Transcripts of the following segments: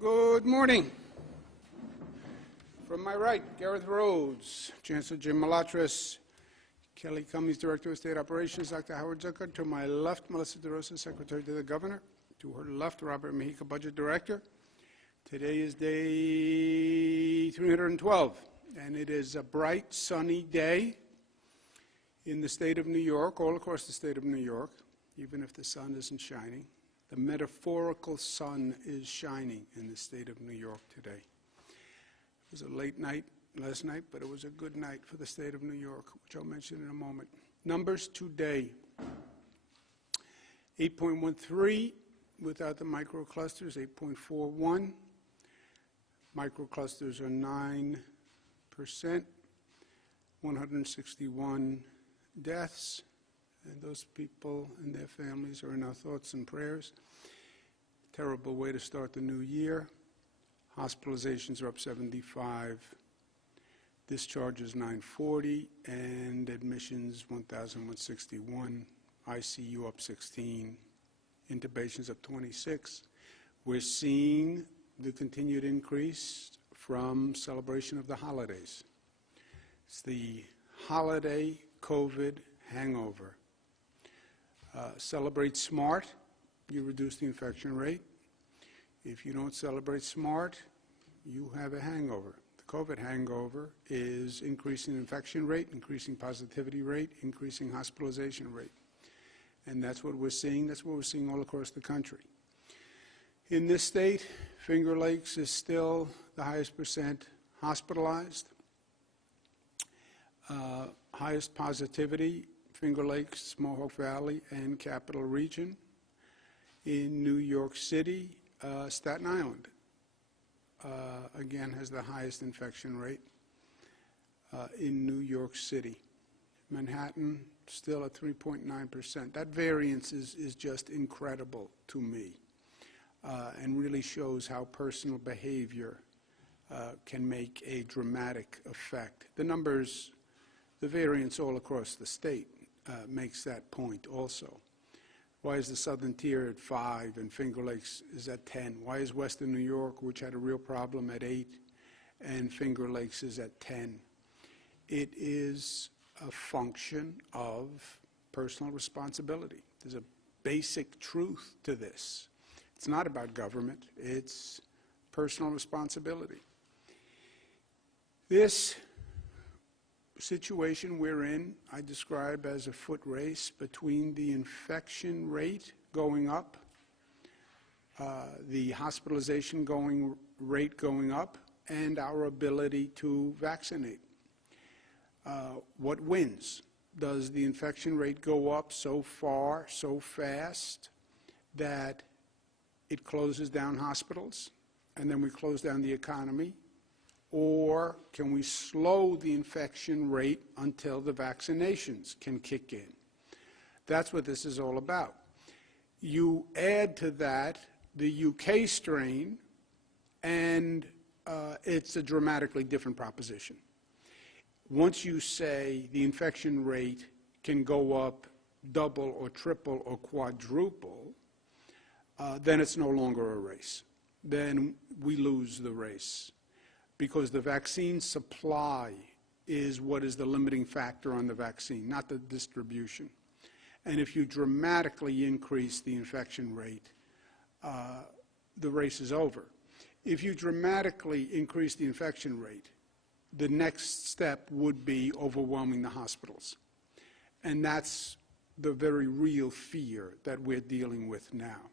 Good morning. From my right, Gareth Rhodes, Chancellor Jim Malatras, Kelly Cummings, Director of State Operations, Dr. Howard Zucker. To my left, Melissa DeRosa, Secretary to the Governor. To her left, Robert Mejica, Budget Director. Today is day 312, and it is a bright, sunny day in the state of New York, all across the state of New York, even if the sun isn't shining. The metaphorical sun is shining in the state of New York today. It was a late night last night, but it was a good night for the state of New York, which I'll mention in a moment. Numbers today: 8.13 without the microclusters, 8.41. Microclusters are 9%, 161 deaths. And those people and their families are in our thoughts and prayers. Terrible way to start the new year. Hospitalizations are up 75. Discharges 940, and admissions 1,161. ICU up 16. Intubations up 26. We're seeing the continued increase from celebration of the holidays. It's the holiday COVID hangover. Celebrate smart, you reduce the infection rate. If you don't celebrate smart, you have a hangover. The COVID hangover is increasing infection rate, increasing positivity rate, increasing hospitalization rate. And that's what we're seeing. That's what we're seeing all across the country. In this state, Finger Lakes is still the highest percent hospitalized. Highest positivity, Finger Lakes, Mohawk Valley, and Capital Region. In New York City, Staten Island, again, has the highest infection rate in New York City. Manhattan, still at 3.9%. That variance is just incredible to me and really shows how personal behavior can make a dramatic effect. The numbers, the variance all across the state makes that point also. Why is the Southern Tier at 5 and Finger Lakes is at 10? Why is Western New York, which had a real problem, at 8 and Finger Lakes is at 10? It is a function of personal responsibility. There's a basic truth to this. It's not about government, it's personal responsibility. This situation we're in, I describe as a foot race between the infection rate going up, the hospitalization rate going up, and our ability to vaccinate. What wins? Does the infection rate go up so far, so fast, that it closes down hospitals, and then we close down the economy? Or can we slow the infection rate until the vaccinations can kick in? That's what this is all about. You add to that the UK strain, and it's a dramatically different proposition. Once you say the infection rate can go up double or triple or quadruple, then it's no longer a race. Then we lose the race, because the vaccine supply is what is the limiting factor on the vaccine, not the distribution. And if you dramatically increase the infection rate, the race is over. If you dramatically increase the infection rate, the next step would be overwhelming the hospitals. And that's the very real fear that we're dealing with now.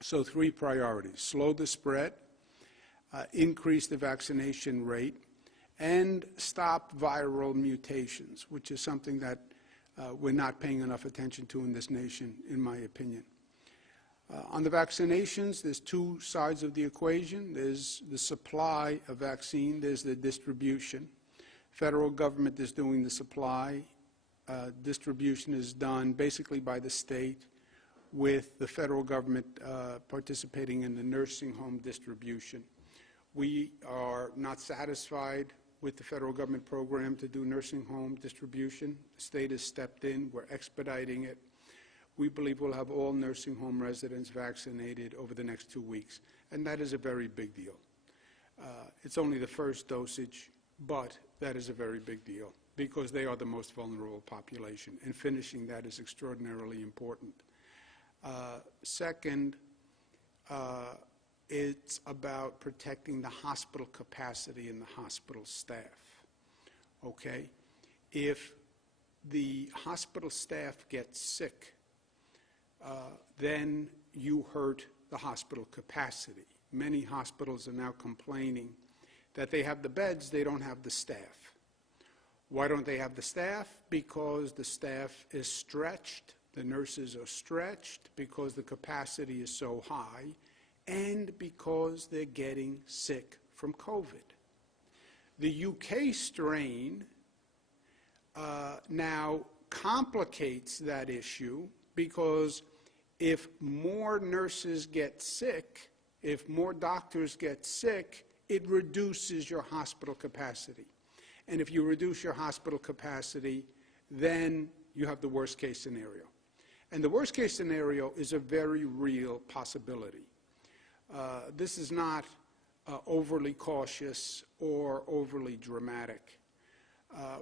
So 3 priorities: slow the spread, increase the vaccination rate, and stop viral mutations, which is something that we're not paying enough attention to in this nation, in my opinion. On the vaccinations, there's 2 sides of the equation. There's the supply of vaccine, there's the distribution. Federal government is doing the supply. Distribution is done basically by the state, with the federal government participating in the nursing home distribution. We are not satisfied with the federal government program to do nursing home distribution. The state has stepped in. We're expediting it. we believe we'll have all nursing home residents vaccinated over the next 2 weeks, and that is a very big deal. It's only the first dosage, but that is a very big deal because they are the most vulnerable population, and finishing that is extraordinarily important. Second, it's about protecting the hospital capacity and the hospital staff, okay? If the hospital staff gets sick, then you hurt the hospital capacity. Many hospitals are now complaining that they have the beds, they don't have the staff. Why don't they have the staff? Because the staff is stretched, the nurses are stretched, because the capacity is so high, and because they're getting sick from COVID. The UK strain now complicates that issue because if more nurses get sick, if more doctors get sick, it reduces your hospital capacity. And if you reduce your hospital capacity, then you have the worst case scenario. And the worst case scenario is a very real possibility. This is not overly cautious or overly dramatic.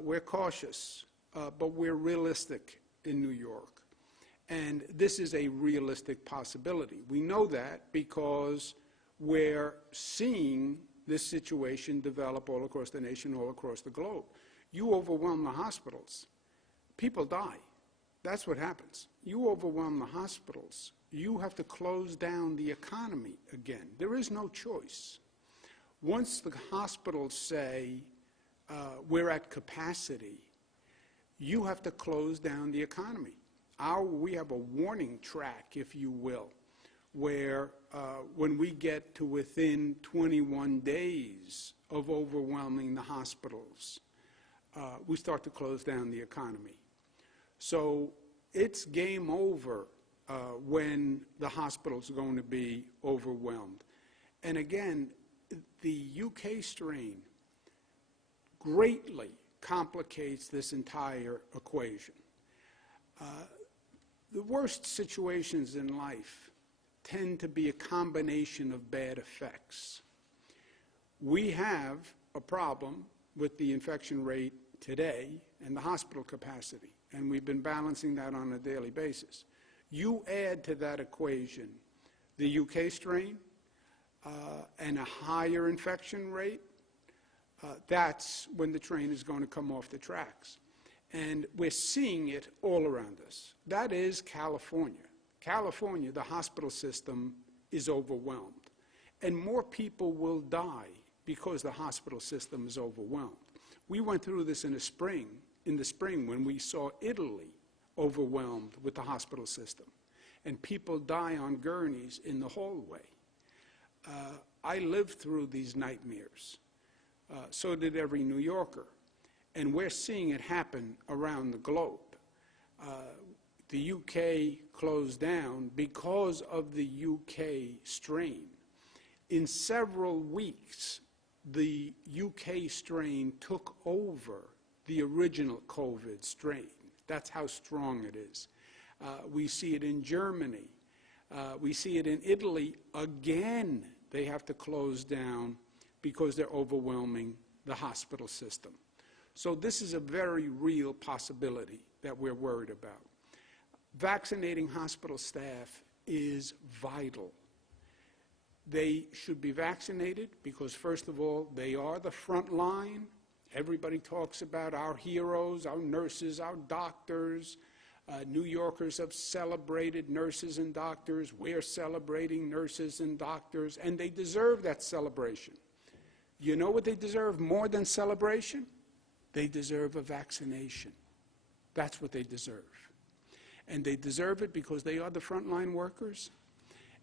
We're cautious, but we're realistic in New York. And this is a realistic possibility. We know that because we're seeing this situation develop all across the nation, all across the globe. You overwhelm the hospitals, people die. That's what happens. You overwhelm the hospitals, you have to close down the economy again. There is no choice. Once the hospitals say, we're at capacity, you have to close down the economy. We have a warning track, if you will, where when we get to within 21 days of overwhelming the hospitals, we start to close down the economy. So it's game over when the hospitals are going to be overwhelmed. And again, the UK strain greatly complicates this entire equation. The worst situations in life tend to be a combination of bad effects. We have a problem with the infection rate today and the hospital capacity, and we've been balancing that on a daily basis. You add to that equation the UK strain and a higher infection rate, that's when the train is going to come off the tracks. And we're seeing it all around us. That is California. California, the hospital system is overwhelmed. And more people will die because the hospital system is overwhelmed. We went through this in the spring when we saw Italy overwhelmed with the hospital system. And people die on gurneys in the hallway. I lived through these nightmares. So did every New Yorker. And we're seeing it happen around the globe. The UK closed down because of the UK strain. In several weeks, the UK strain took over the original COVID strain. That's how strong it is. We see it in Germany. We see it in Italy. Again, they have to close down because they're overwhelming the hospital system. So this is a very real possibility that we're worried about. Vaccinating hospital staff is vital. They should be vaccinated because, first of all, they are the front line. Everybody talks about our heroes, our nurses, our doctors. New Yorkers have celebrated nurses and doctors. We're celebrating nurses and doctors, and they deserve that celebration. You know what they deserve more than celebration? They deserve a vaccination. That's what they deserve. And they deserve it because they are the frontline workers.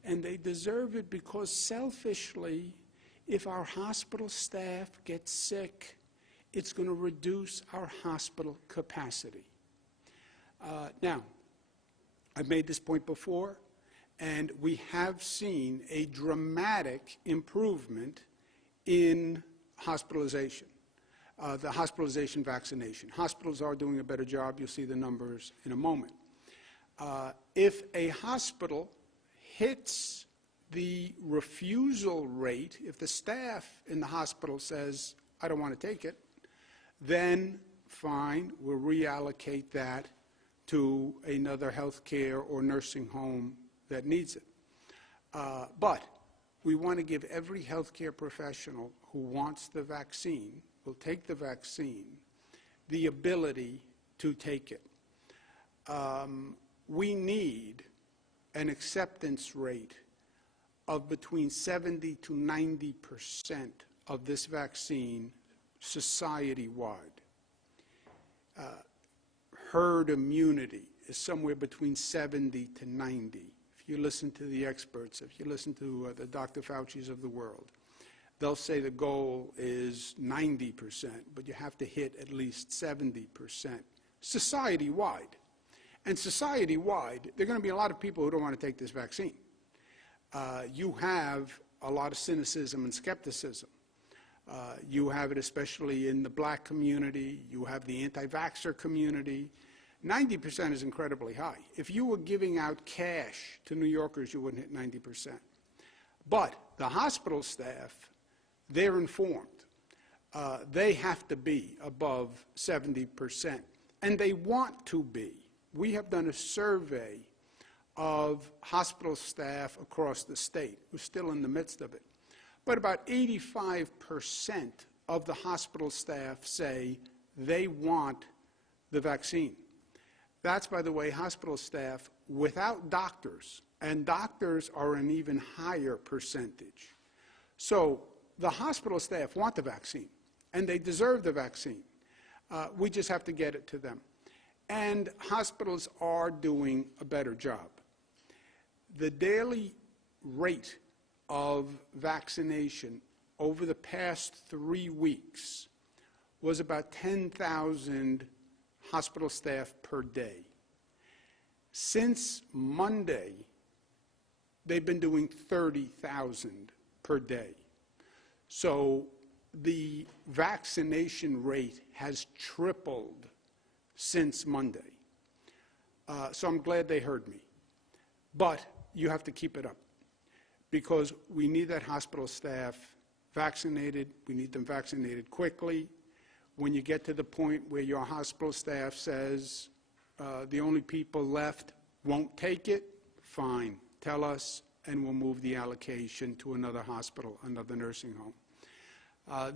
And they deserve it because selfishly, if our hospital staff gets sick, it's going to reduce our hospital capacity. Now, I've made this point before, and we have seen a dramatic improvement in hospitalization. The hospitalization vaccination. Hospitals are doing a better job. You'll see the numbers in a moment. If a hospital hits the refusal rate, if the staff in the hospital says, I don't want to take it, then fine, we'll reallocate that to another healthcare or nursing home that needs it. But we want to give every healthcare professional who wants the vaccine, will take the vaccine, the ability to take it. We need an acceptance rate of between 70 to 90% of this vaccine society-wide. Herd immunity is somewhere between 70 to 90. If you listen to the experts, if you listen to the Dr. Fauci's of the world, they'll say the goal is 90%, but you have to hit at least 70% society-wide. And society-wide, there are going to be a lot of people who don't want to take this vaccine. You have a lot of cynicism and skepticism. You have it especially in the black community. You have the anti-vaxxer community. 90% is incredibly high. If you were giving out cash to New Yorkers, you wouldn't hit 90%. But the hospital staff, they're informed. They have to be above 70%, and they want to be. We have done a survey of hospital staff across the state. We're still in the midst of it. But about 85% of the hospital staff say they want the vaccine. That's, by the way, hospital staff without doctors, and doctors are an even higher percentage. So the hospital staff want the vaccine, and they deserve the vaccine. We just have to get it to them. And hospitals are doing a better job. The daily rate of vaccination over the past 3 weeks was about 10,000 hospital staff per day. Since Monday, they've been doing 30,000 per day. So the vaccination rate has tripled since Monday. So I'm glad they heard me. But you have to keep it up, because we need that hospital staff vaccinated. We need them vaccinated quickly. When you get to the point where your hospital staff says the only people left won't take it, fine, tell us, and we'll move the allocation to another hospital, another nursing home.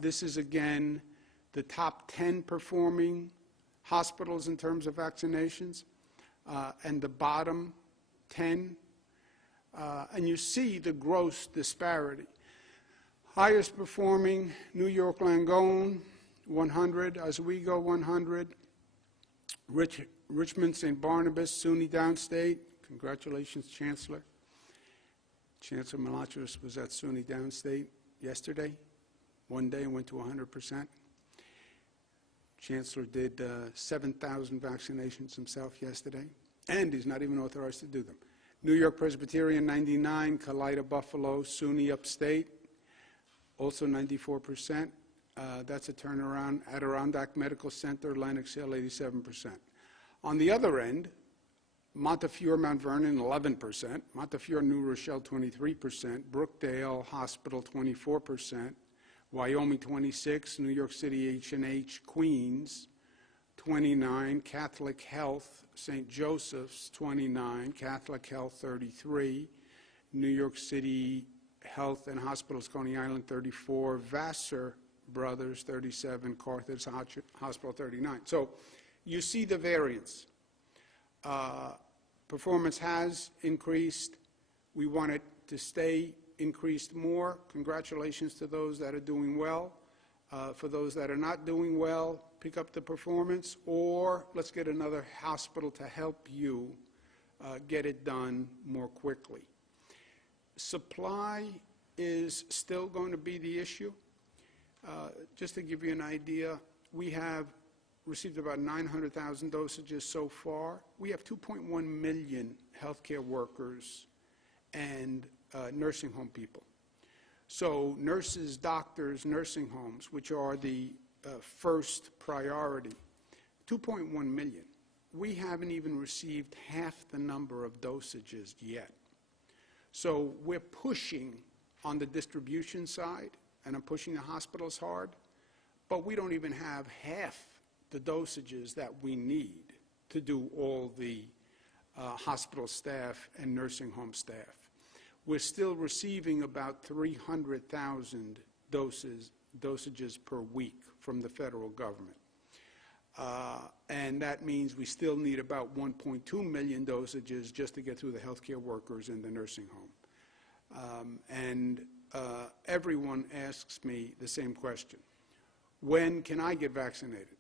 This is, again, the top 10 performing hospitals in terms of vaccinations, and the bottom 10. And you see the gross disparity. Highest performing, New York Langone, 100, Oswego, 100, Richmond, St. Barnabas, SUNY Downstate. Congratulations, Chancellor. Chancellor Malachos was at SUNY Downstate yesterday, one day, and went to 100%. Chancellor did 7,000 vaccinations himself yesterday, and he's not even authorized to do them. New York Presbyterian, 99, Kalida, Buffalo, SUNY Upstate, also 94%. That's a turnaround. Adirondack Medical Center, Lenox Hill, 87%. On the other end, Montefiore, Mount Vernon, 11%. Montefiore, New Rochelle, 23%. Brookdale Hospital, 24%. Wyoming, 26. New York City, H&H, Queens, 29. Catholic Health, St. Joseph's, 29. Catholic Health, 33. New York City Health and Hospitals, Coney Island, 34. Vassar Brothers, 37. Carthage Hospital, 39. So you see the variance. Performance has increased. We want it to stay increased more. Congratulations to those that are doing well. For those that are not doing well, pick up the performance, or let's get another hospital to help you get it done more quickly. Supply is still going to be the issue. Just to give you an idea, we have received about 900,000 dosages so far. We have 2.1 million healthcare workers and nursing home people. So nurses, doctors, nursing homes, which are the first priority, 2.1 million. we haven't even received half the number of dosages yet. So we're pushing on the distribution side, and I'm pushing the hospitals hard, but we don't even have half the dosages that we need to do all the hospital staff and nursing home staff. We're still receiving about 300,000 dosages per week from the federal government. And that means we still need about 1.2 million dosages just to get through the healthcare workers in the nursing home. Everyone asks me the same question: when can I get vaccinated?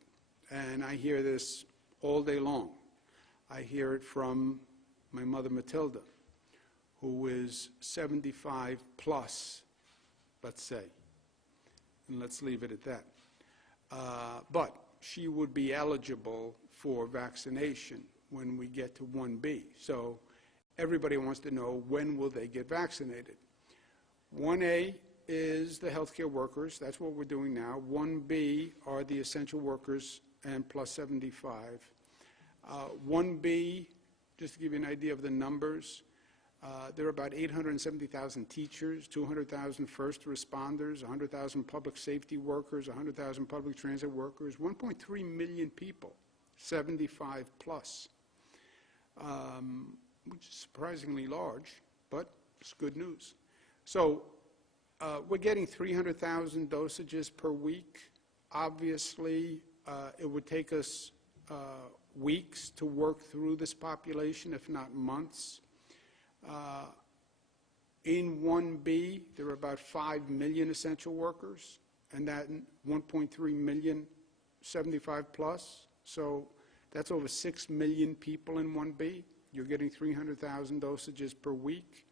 And I hear this all day long. I hear it from my mother Matilda, who is 75 plus, let's say, and let's leave it at that. But she would be eligible for vaccination when we get to 1B. So everybody wants to know, when will they get vaccinated? 1A is the healthcare workers. That's what we're doing now. 1B are the essential workers and plus 75. 1B, just to give you an idea of the numbers, there are about 870,000 teachers, 200,000 first responders, 100,000 public safety workers, 100,000 public transit workers, 1.3 million people, 75 plus, which is surprisingly large, but it's good news. So we're getting 300,000 dosages per week. Obviously, it would take us weeks to work through this population, if not months. In 1B, there are about 5 million essential workers, and that 1.3 million 75 plus. So that's over 6 million people in 1B. You're getting 300,000 dosages per week.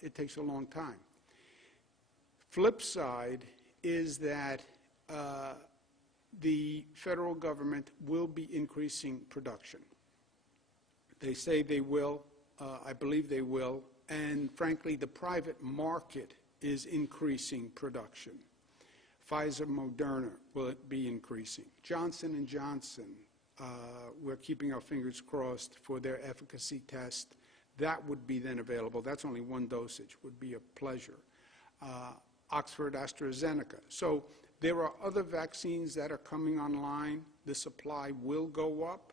It takes a long time. Flip side is that the federal government will be increasing production. They say they will. I believe they will. And frankly, the private market is increasing production. Pfizer, Moderna will be increasing. Johnson & Johnson, we're keeping our fingers crossed for their efficacy test. That would be then available. That's only one dosage, would be a pleasure. Oxford, AstraZeneca. So there are other vaccines that are coming online. The supply will go up.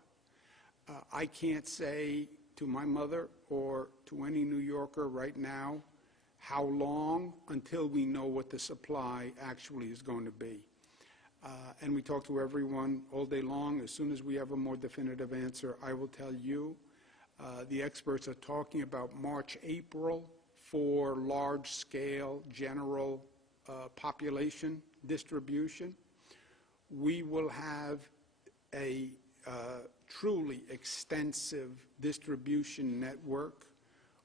I can't say to my mother or to any New Yorker right now how long until we know what the supply actually is going to be. And we talk to everyone all day long. As soon as we have a more definitive answer, I will tell you. The experts are talking about March, April for large-scale general population distribution. We will have a truly extensive distribution network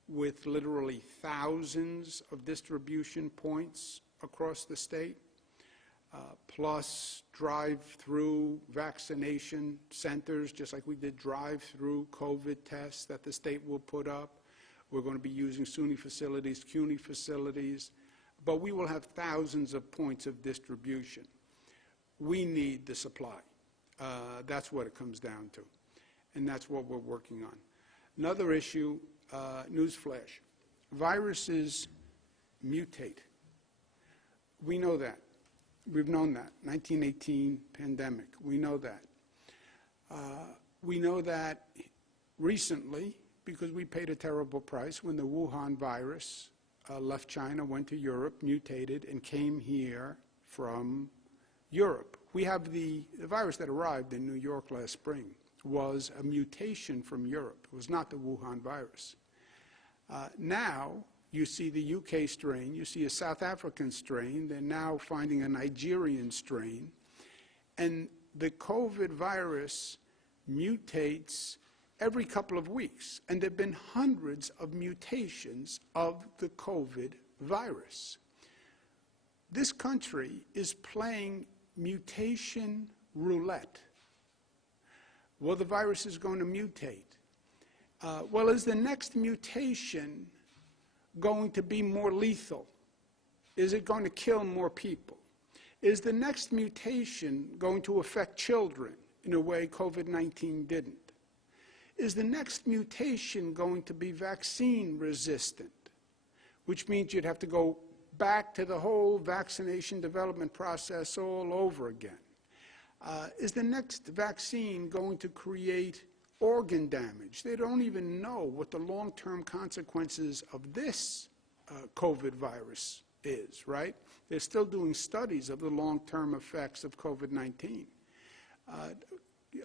with literally thousands of distribution points across the state, plus drive-through vaccination centers, just like we did drive-through COVID tests that the state will put up. We're going to be using SUNY facilities, CUNY facilities, but we will have thousands of points of distribution. We need the supply. That's what it comes down to, and that's what we're working on. Another issue, newsflash, viruses mutate. We know that. We've known that. 1918 pandemic, we know that. We know that recently because we paid a terrible price when the Wuhan virus left China, went to Europe, mutated, and came here from Europe. We have the virus that arrived in New York last spring was a mutation from Europe. It was not the Wuhan virus. Now, you see the UK strain, you see a South African strain, they're now finding a Nigerian strain, and the COVID virus mutates every couple of weeks, and there have been hundreds of mutations of the COVID virus. This country is playing mutation roulette. Well, the virus is going to mutate. Well, is the next mutation going to be more lethal? Is it going to kill more people? Is the next mutation going to affect children in a way COVID-19 didn't? Is the next mutation going to be vaccine resistant? Which means you'd have to go back to the whole vaccination development process all over again. Is the next vaccine going to create organ damage? They don't even know what the long-term consequences of this COVID virus is, right? They're still doing studies of the long-term effects of COVID-19.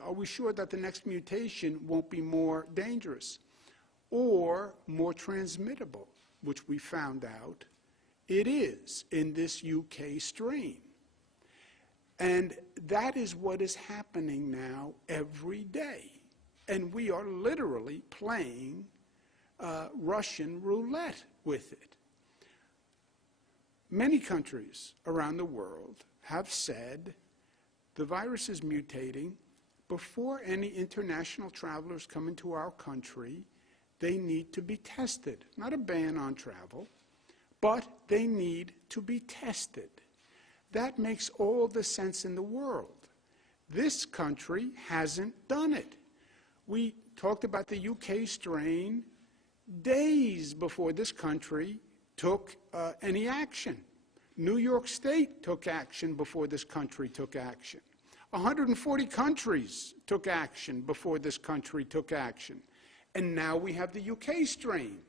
Are we sure that the next mutation won't be more dangerous or more transmittable, which we found out it is in this UK strain? And that is what is happening now every day. And we are literally playing Russian roulette with it. Many countries around the world have said the virus is mutating. Before any international travelers come into our country, they need to be tested. Not a ban on travel, but they need to be tested. That makes all the sense in the world. This country hasn't done it. We talked about the UK strain days before this country took any action. New York State took action before this country took action. 140 countries took action before this country took action. And now we have the UK strain,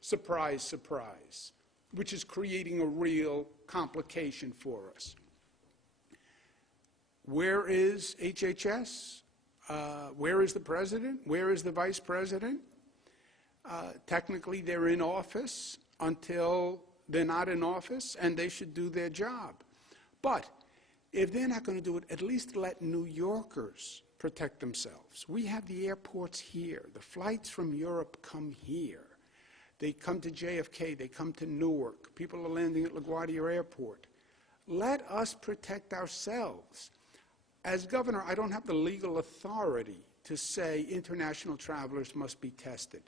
surprise, surprise, which is creating a real complication for us. Where is HHS? Where is the president? Where is the vice president? Technically, they're in office until they're not in office, and they should do their job. But if they're not going to do it, at least let New Yorkers protect themselves. We have the airports here. The flights from Europe come here. They come to JFK. They come to Newark. People are landing at LaGuardia Airport. Let us protect ourselves. As governor, I don't have the legal authority to say international travelers must be tested.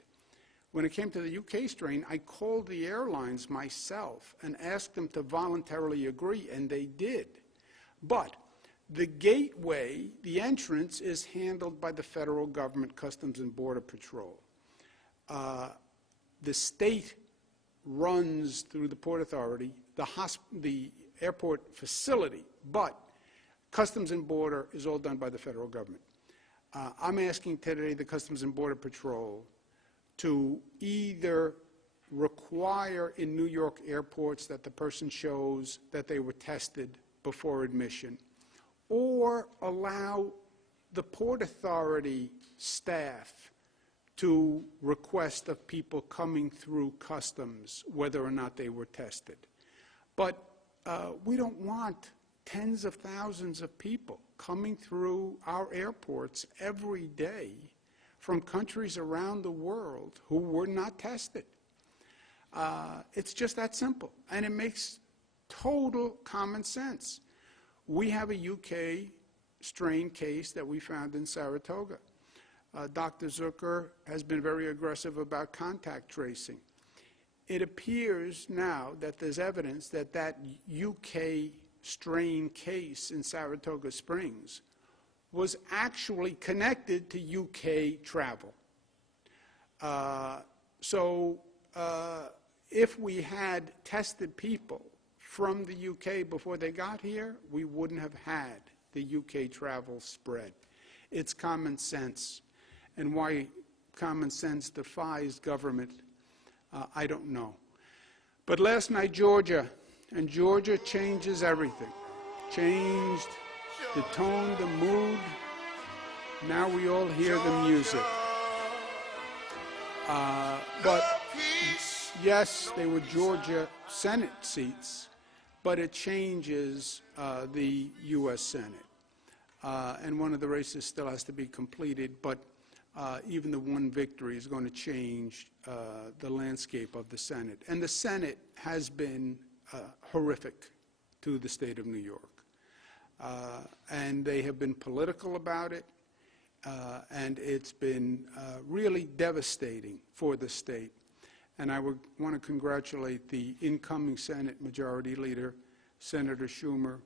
When it came to the UK strain, I called the airlines myself and asked them to voluntarily agree, and they did. But the gateway, the entrance, is handled by the federal government, Customs and Border Patrol. The state runs through the Port Authority, the airport facility, but Customs and Border is all done by the federal government. I'm asking today the Customs and Border Patrol to either require in New York airports that the person shows that they were tested before admission, or allow the Port Authority staff to request of people coming through customs whether or not they were tested. But we don't want tens of thousands of people coming through our airports every day from countries around the world who were not tested. It's just that simple, and it makes total common sense. We have a UK strain case that we found in Saratoga. Dr. Zucker has been very aggressive about contact tracing. It appears now that there's evidence that that UK strain case in Saratoga Springs was actually connected to UK travel. If we had tested people from the UK before they got here, we wouldn't have had the UK travel spread. It's common sense. And why common sense defies government, I don't know. But last night, Georgia, and Georgia changes everything. Changed the tone, the mood. Now we all hear the music. But yes, they were Georgia Senate seats, but it changes the U.S. Senate. And one of the races still has to be completed, but even the one victory is going to change the landscape of the Senate. And the Senate has been horrific to the state of New York. And they have been political about it, and it's been really devastating for the state. And I would want to congratulate the incoming Senate Majority Leader, Senator Schumer,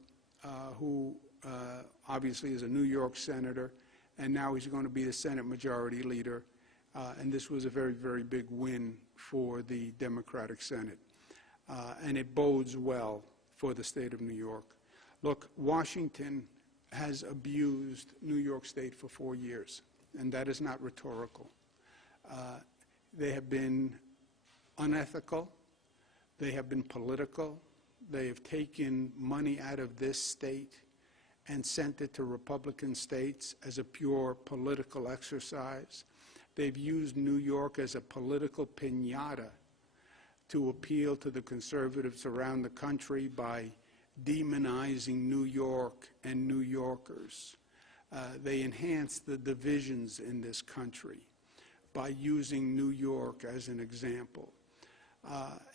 who obviously is a New York senator, and now he's going to be the Senate Majority Leader. And this was a very, very big win for the Democratic Senate. And it bodes well for the state of New York. Look, Washington has abused New York State for 4 years, and that is not rhetorical. They have been unethical. They have been political. They have taken money out of this state and sent it to Republican states as a pure political exercise. They've used New York as a political piñata to appeal to the conservatives around the country by demonizing New York and New Yorkers. They enhance the divisions in this country by using New York as an example.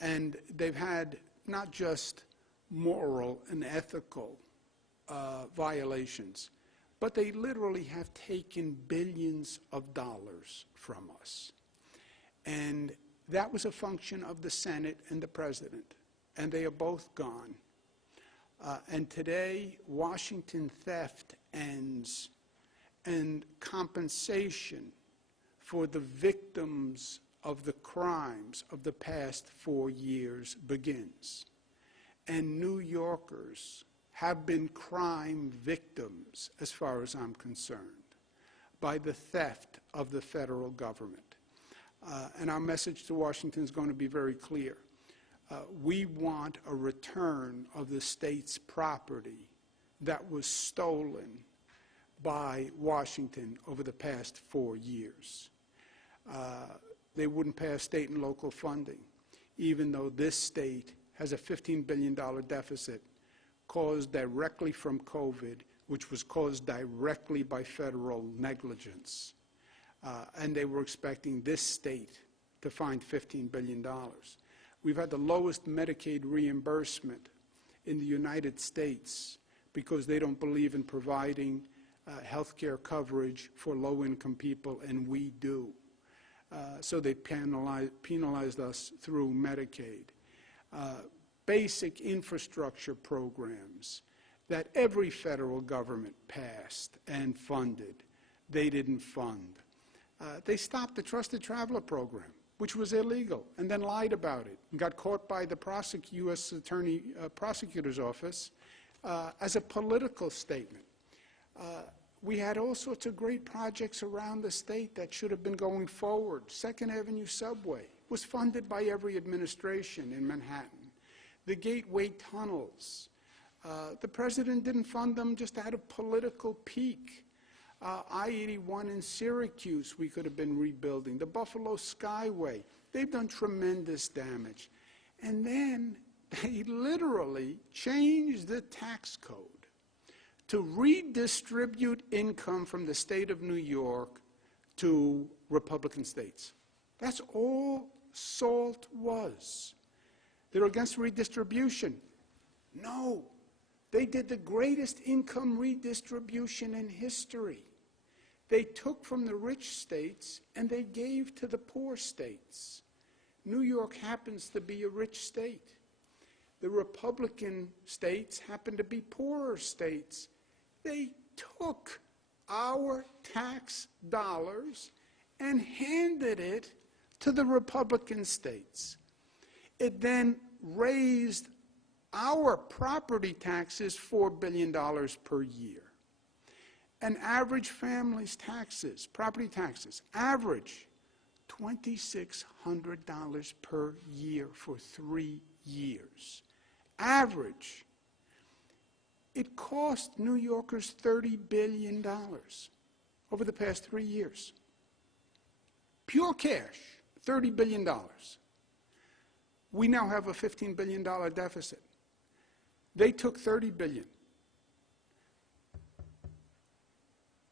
And they've had not just moral and ethical violations, but they literally have taken billions of dollars from us. And that was a function of the Senate and the President, and they are both gone. And today, Washington theft ends, and compensation for the victims of the crimes of the past 4 years begins. And New Yorkers have been crime victims, as far as I'm concerned, by the theft of the federal government. And our message to Washington is going to be very clear. We want a return of the state's property that was stolen by Washington over the past 4 years. They wouldn't pass state and local funding, even though this state has a $15 billion deficit caused directly from COVID, which was caused directly by federal negligence. And they were expecting this state to find $15 billion. We've had the lowest Medicaid reimbursement in the United States because they don't believe in providing health care coverage for low-income people, and we do. So they penalized us through Medicaid. Basic infrastructure programs that every federal government passed and funded, they didn't fund. They stopped the Trusted Traveler Program, which was illegal, and then lied about it, and got caught by the U.S. Prosecutor's Office as a political statement. We had all sorts of great projects around the state that should have been going forward. Second Avenue Subway was funded by every administration in Manhattan. The Gateway Tunnels, the president didn't fund them just out of political pique. I-81 in Syracuse we could have been rebuilding. The Buffalo Skyway, they've done tremendous damage. And then they literally changed the tax code to redistribute income from the state of New York to Republican states. That's all SALT was. They're against redistribution. No, they did the greatest income redistribution in history. They took from the rich states and they gave to the poor states. New York happens to be a rich state. The Republican states happen to be poorer states. They took our tax dollars and handed it to the Republican states. It then raised our property taxes $4 billion per year. An average family's taxes, property taxes, average $2,600 per year for 3 years. Average. It cost New Yorkers $30 billion over the past 3 years. Pure cash, $30 billion. We now have a $15 billion deficit. They took $30 billion.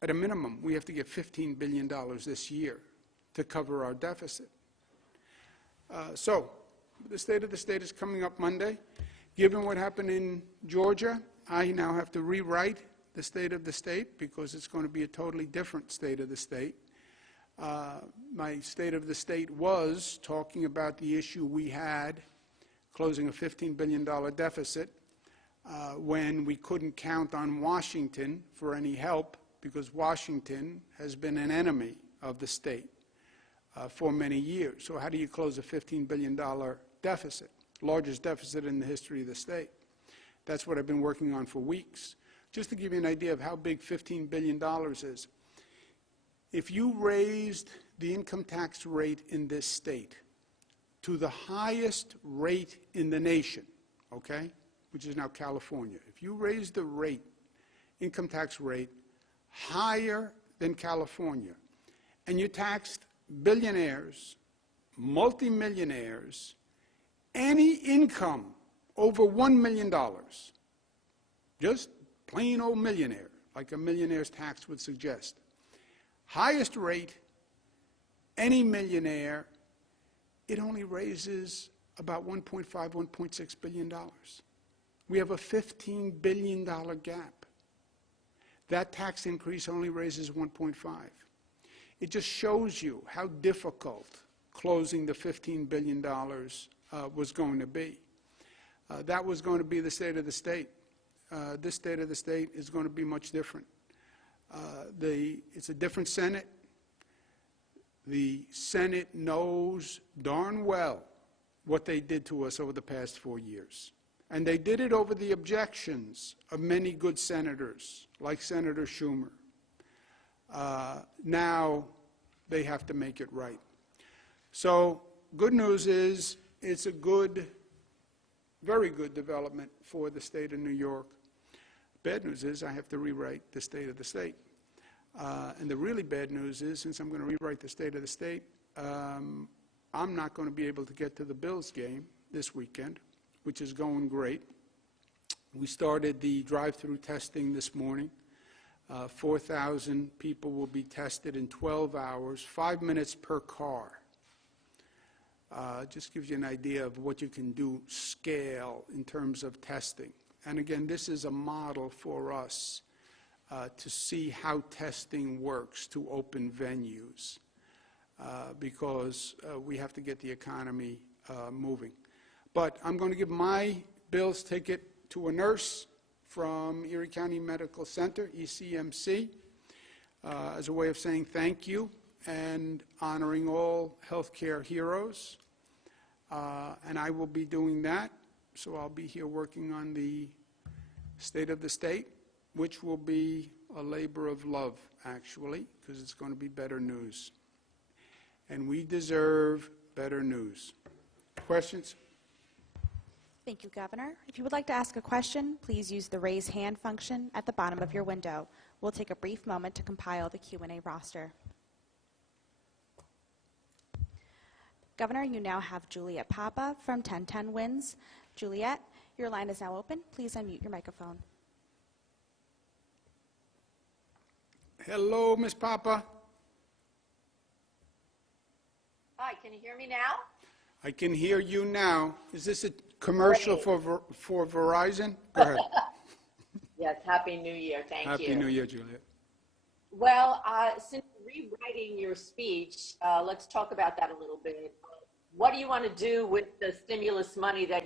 At a minimum, we have to get $15 billion this year to cover our deficit. So, the State of the State is coming up Monday. Given what happened in Georgia, I now have to rewrite the State of the State because it's going to be a totally different State of the State. My State of the State was talking about the issue we had, closing a $15 billion deficit, when we couldn't count on Washington for any help because Washington has been an enemy of the state. for many years. So how do you close a $15 billion deficit, largest deficit in the history of the state? That's what I've been working on for weeks. Just to give you an idea of how big $15 billion is, if you raised the income tax rate in this state to the highest rate in the nation, okay, which is now California, if you raised the rate, income tax rate, higher than California, and you taxed billionaires, multimillionaires, any income over $1 million, just plain old millionaire, like a millionaire's tax would suggest. Highest rate, any millionaire, it only raises about $1.5, $1.6 billion. We have a $15 billion gap. That tax increase only raises 1.5. It just shows you how difficult closing the $15 billion was going to be. That was going to be the state of the state. This state of the state is going to be much different. It's a different Senate. The Senate knows darn well what they did to us over the past 4 years. And they did it over the objections of many good senators, like Senator Schumer. Now they have to make it right. So good news is it's a good, very good development for the state of New York. Bad news is I have to rewrite the state of the state. And the really bad news is, since I'm going to rewrite the state of the state, I'm not going to be able to get to the Bills game this weekend, which is going great. We started the drive-through testing this morning. 4,000 people will be tested in 12 hours, 5 minutes per car. Just gives you an idea of what you can do scale in terms of testing. And again, this is a model for us to see how testing works to open venues because we have to get the economy moving. But I'm going to give my Bill's ticket to a nurse from Erie County Medical Center, ECMC, as a way of saying thank you and honoring all healthcare heroes. And I will be doing that. So I'll be here working on the state of the state, which will be a labor of love, actually, because it's going to be better news. And we deserve better news. Questions? Thank you, Governor. If you would like to ask a question, please use the raise hand function at the bottom of your window. We'll take a brief moment to compile the Q&A roster. Governor, you now have Juliet Papa from 1010 Wins. Juliet, your line is now open. Please unmute your microphone. Hello, Ms. Papa. Hi, can you hear me now? I can hear you now. Is this a commercial for Verizon? Go ahead. Yes, Happy New Year. Thank you. Happy New Year, Juliet. Well, since you're rewriting your speech, let's talk about that a little bit. What do you want to do with the stimulus money that you